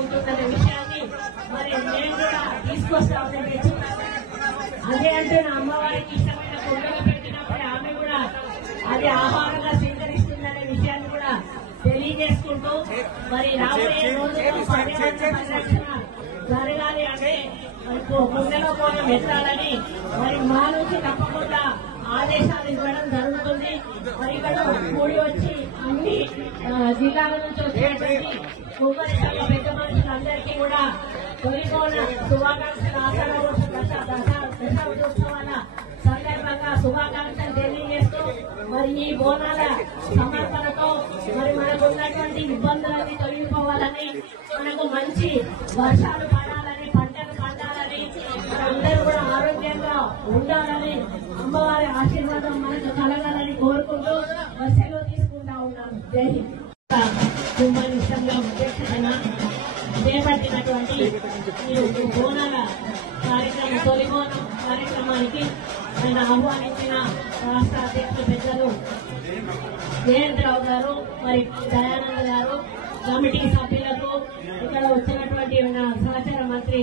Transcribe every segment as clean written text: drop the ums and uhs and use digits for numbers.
ఉంటుందనే విషయాన్ని మరి నేను కూడా తీసుకొస్తామని తెచ్చుకున్నాను. అదే అంటే నా అమ్మవారికి ఇష్టమైన కుండలు పెట్టినప్పుడు ఆమె కూడా అది ఆహారంగా స్వీకరిస్తుందనే విషయాన్ని కూడా తెలియజేసుకుంటూ మరి రాబోయే రోజుల్లో పర్యావరణ పరిరక్షణ జరగాలి అంటే మరి కుండలో పోవడం ఎత్తాలని మరి మా నుంచి తప్పకుండా ఆదేశాలు ఇవ్వడం జరుగుతుంది. మరి ఇక్కడ కూడి వచ్చి అన్ని జిల్లాల నుంచి వచ్చేటువంటి కుమ్మరి సంఘ పెద్ద మనుషులందరికీ కూడా తొలిపోన శుభాకాంక్షలు దశాబ్దోత్సవాల సందర్భంగా శుభాకాంక్షలు తెలియజేస్తూ మరి ఈ బోనాల సమర్పణతో మరి మనకు ఉన్నటువంటి ఇబ్బందులన్నీ తొలగిపోవాలని, మనకు మంచి వర్షాలు పడాలని, పంటలు పండాలని, అందరూ కూడా ఆరోగ్యంగా ఉండాలని, అమ్మవారి ఆశీర్వాదం మనకు కలగాలని కోరుకుంటూ సెలవు తీసుకుంటా ఉన్నాను. జై హింద్. కుమ్మరి సంఘం అధ్యక్షతన చేపట్టినటువంటి ఈ బోనాల కార్యక్రమం తొలి బోనం కార్యక్రమానికి ఆయన ఆహ్వానించిన రాష్ట్ర అధ్యక్షులు పెద్దలు జయంతరావు గారు, మరి దయానంద గారు, కమిటీ సభ్యులకు, ఇక్కడ వచ్చినటువంటి సహచార మంత్రి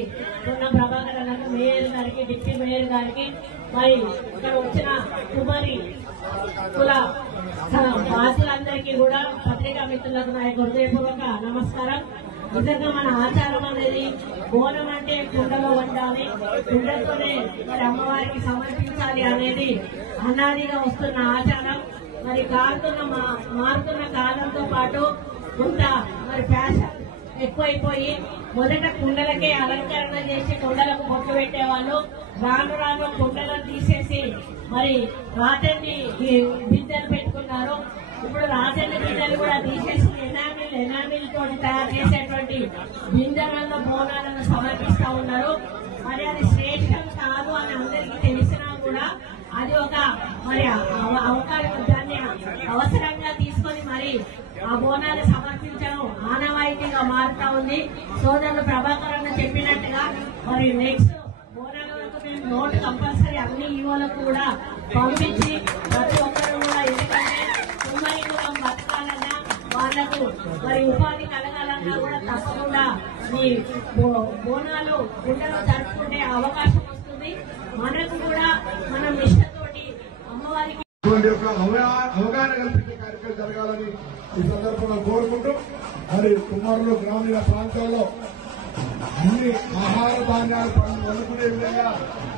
ఉన్న ప్రభాకర్ గారు, మేయర్ గారికి, డిప్యూటీ మేయర్ గారికి, మరి ఇక్కడ వచ్చిన కుమారి కుల వాసులందరికీ కూడా పత్రికా మిత్రులకు నా హృదయపూర్వక నమస్కారం. నిజంగా మన ఆచారం అనేది బోనం అంటే కుండలో వండాలి, కుండతోనే మరి అమ్మవారికి సమర్పించాలి అనేది అనాదిగా వస్తున్న ఆచారం. మరి మారుతున్న కాలంతో పాటు కొంత మరి ఫ్యాషన్ ఎక్కువైపోయి మొదట కుండలకే అలంకరణ చేసి కుండలకు బొట్లు పెట్టేవాళ్ళు. రాను రాను కుండలను తీసేసి మరి రాజన్ని బిందెలు పెట్టుకున్నారు. ఇప్పుడు రాజన్న బిందెలు కూడా తీసేసి ఎనామిల్ తోటి తయారు చేసేటువంటి బిందెలలో బోనాలను సమర్పిస్తా ఉన్నారు. మరి అది శ్రేష్టం కాదు అని అందరికీ తెలిసినా కూడా అది ఒక మరి అవకాశం, దాన్ని అవసరంగా తీసుకొని మరి ఆ బోనాలు సమర్పించడం ఆనవాయితీగా మారుతా ఉంది. సోదరులు ప్రభాకర్ అన్న చెప్పినట్టుగా మరి నెక్స్ట్ బోనాల వరకు మేము నోటు కంపల్సరీ అన్ని ఈవోలకు కూడా పంపించి ప్రతి ఒక్కరు కూడా, ఎందుకంటే కుమ్మరి కులం బతకాలన్నా వాళ్లకు మరి ఉపాధి కలగాలన్నా కూడా తప్పకుండా ఈ బోనాలు గుండెలో జరుపుకునే అవకాశం వస్తుంది. మనకు కూడా మన నిష్ఠతోటి అమ్మవారికి అవగాహన కల్పించే కార్యక్రమం జరగాలని ఈ సందర్భంగా కోరుకుంటూ, మరి కుమారులు గ్రామీణ ప్రాంతాల్లో అన్ని ఆహార ధాన్యాలు వండుకునే విధంగా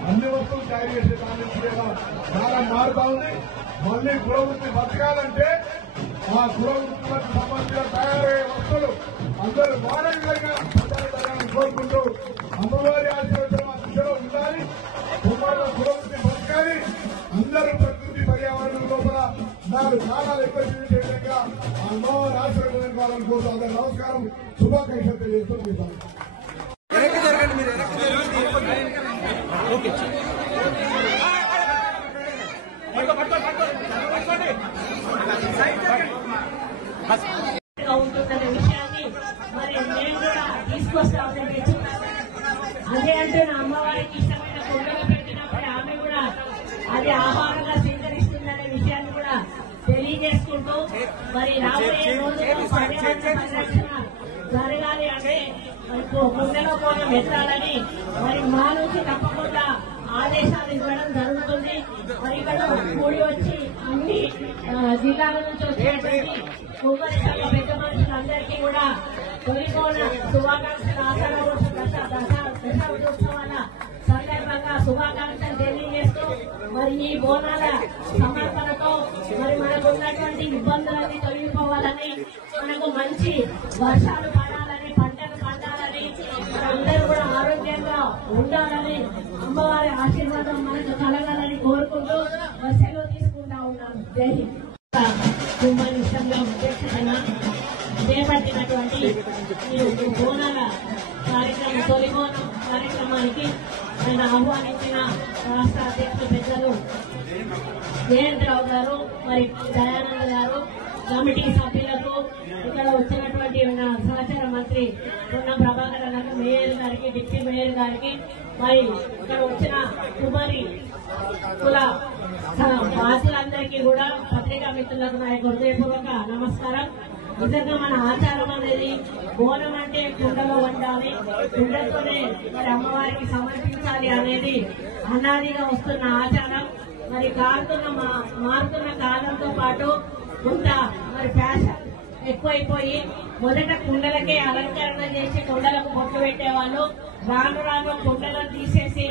అన్ని వస్తువులు తయారు చేసే విధంగా కాలం మారుతా ఉంది. మళ్లీ కులవృత్తి బతకాలంటే ఆ కులవృత్తులకు సంబంధించిన తయారయ్యే వస్తువులు అందరూ వాడే విధంగా జరగాలని కోరుకుంటూ, అమ్మవారి ఆశీర్వచనం ఆ దిశలో ఉండాలి. కుమారుల కులవృత్తి బతకాలి. అందరూ ప్రకృతి పర్యావరణం లోపల నాలుగు కాలాలు ఎక్కువ చేసే విధంగా ఆ అమ్మవారి ఆశీర్వచనం కావాలని కోరుతూ అందరూ నమస్కారం, శుభాకాంక్షలు తెలియజేస్తూ ఉంటుందనే విషయాన్ని మరి నేను కూడా తీసుకొస్తామని తెచ్చుకున్నాను. అదే అంటే నా అమ్మవారికి ఇష్టమైన కుండలు పెట్టినప్పుడు ఆమె కూడా అది ఆహారంగా స్వీకరిస్తుందనే విషయాన్ని కూడా తెలియజేసుకుంటూ మరి రాబోయే రోజుల్లో పర్యావరణ పరిరక్షణ జరగాలి అంటే మరి కుండలో పోవడం ఎత్తాలని మరి మా నుంచి తప్పకుండా ఆదేశాలు ఇవ్వడం జరుగుతుంది. మరి ఇక్కడ కూడి వచ్చి అన్ని జిల్లాల నుంచి వచ్చేటువంటి కుమ్మరి సంఘ పెద్ద మనుషులందరికీ కూడా తొలిపోన శుభాకాంక్షలు దశాబ్దోత్సవాల సందర్భంగా శుభాకాంక్షలు తెలియజేస్తూ మరి ఈ బోనాల సమర్పణతో మరి మనకు ఉన్నటువంటి ఇబ్బందులన్నీ తొలగిపోవాలని, మనకు మంచి వర్షాలు పడాలని, పంటలు పండాలని, అందరూ కూడా ఆరోగ్యంగా ఉండాలని, అమ్మవారి ఆశీర్వాదం మనకు కలగాలని కోరుకుంటూ సెలవు తీసుకుంటా ఉన్నాను. జై హింద్. కుమ్మరి సంఘం అధ్యక్షతన చేపట్టినటువంటి ఈ బోనాల కార్యక్రమం తొలి బోనం కార్యక్రమానికి ఆయన ఆహ్వానించిన రాష్ట్ర అధ్యక్షులు పెద్దలు జయంతరావు గారు, మరి దయానంద్ గారు, కమిటీ సభ్యులకు, ఇక్కడ వచ్చినటువంటి సహచార మంత్రి పొన్నం ప్రభాకర్ గారికి, మేయర్ గారికి, డిప్యూటీ మేయర్ గారికి, మరి ఇక్కడ వచ్చిన కుమారి కుల వాసులందరికీ కూడా పత్రికా మిత్రులకు నా హృదయపూర్వక నమస్కారం. నిజంగా మన ఆచారం అనేది బోనం అంటే కుండలో వండాలి, కుండతోనే మరి అమ్మవారికి సమర్పించాలి అనేది అనాదిగా వస్తున్న ఆచారం. మరి మారుతున్న కాలంతో పాటు కొంత మరి ఫ్యాషన్ ఎక్కువైపోయి మొదట కుండలకే అలంకరణ చేసి కుండలకు బొట్టు పెట్టేవాళ్ళు. రాను రాను కుండలను తీసేసి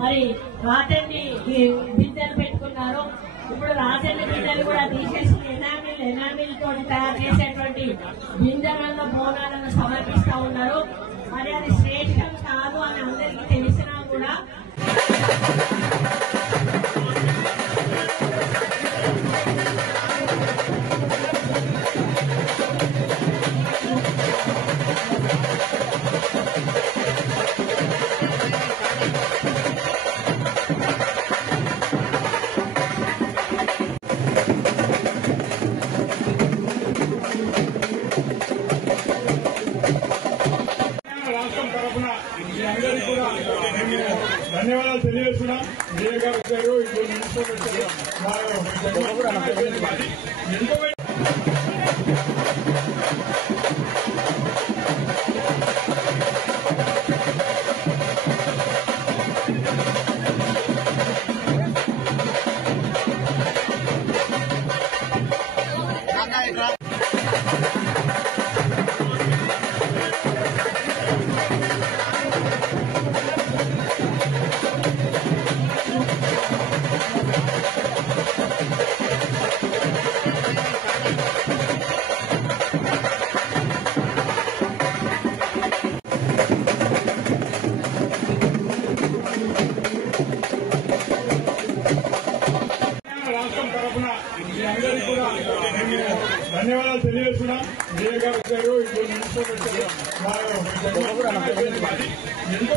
మరి రాజన్ని బిందెలు పెట్టుకున్నారు. ఇప్పుడు రాజన్న బిందెలు కూడా తీసేసి ఎనామిల్ తోటి తయారు చేసేటువంటి బిందెలలో బోనాలను సమర్పిస్తా ఉన్నారు. మరి అది శ్రేష్టం కాదు అని అందరికీ తెలిసినా కూడా ధన్యవాదాలు తెలియజేస్తున్నాం. విజయ్ గారు వచ్చారు, ఇప్పుడు మినిస్టర్ వచ్చారు. ధన్యవాదాలు తెలియజేస్తున్నాం. విజయ్ గారు వచ్చారు, ఇప్పుడు మినిస్టర్ వచ్చారు. ఎంతో